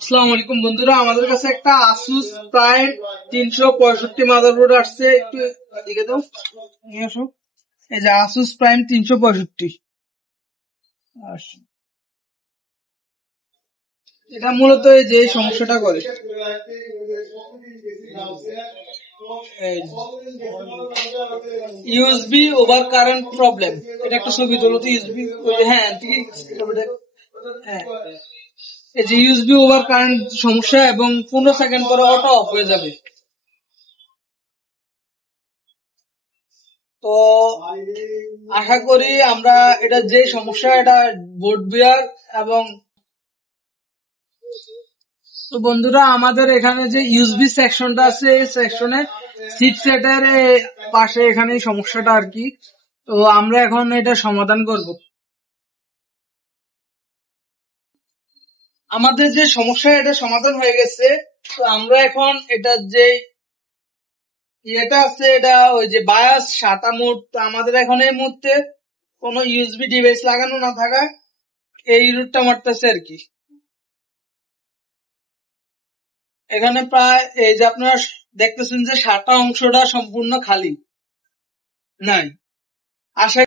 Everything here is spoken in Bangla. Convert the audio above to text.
আসসালামু আলাইকুম বন্ধুরা, আমাদের কাছে একটা আসুস প্রাইম 365 মাদারবোর্ড আসছে। একটু এদিকে দাও, নিয়ে আসো। এই যে আসুস প্রাইম 365, এটা মূলত এই যে এই সমস্যাটা করে। USB over current problem. এটা একটা ছবি তোলো তো ইউএসবি। হ্যাঁ ঠিক আছে, হ্যাঁ এই যে ইউএসবি ওভার কারেন্ট সমস্যা, এবং 15 সেকেন্ড পরে অটো অফ হয়ে যাবে। তো আশা করি আমরা এটা যে সমস্যা, এটা বোর্ড বিয়ার। এবং তো বন্ধুরা, আমাদের এখানে যে ইউএসবি সেকশনটা আছে, এই সেকশনে সিট সেটের পাশে এখানে এই সমস্যাটা আর কি। তো আমরা এখন এটা সমাধান করব। আমাদের যে সমস্যা, এটা সমাধান হয়ে গেছে। তো আমরা এখন এটা যে এটা আছে, এটা ওই যে বায়াস সাতা মোড। তো আমাদের এখন এই মুহূর্তে কোনো ইউএসবি ডিভাইস লাগানো না থাকায় এই রুটটা মারতেছে আর কি। এখানে প্রায় এই যে আপনারা দেখতেছেন যে সাতা অংশটা সম্পূর্ণ খালি নাই। আশা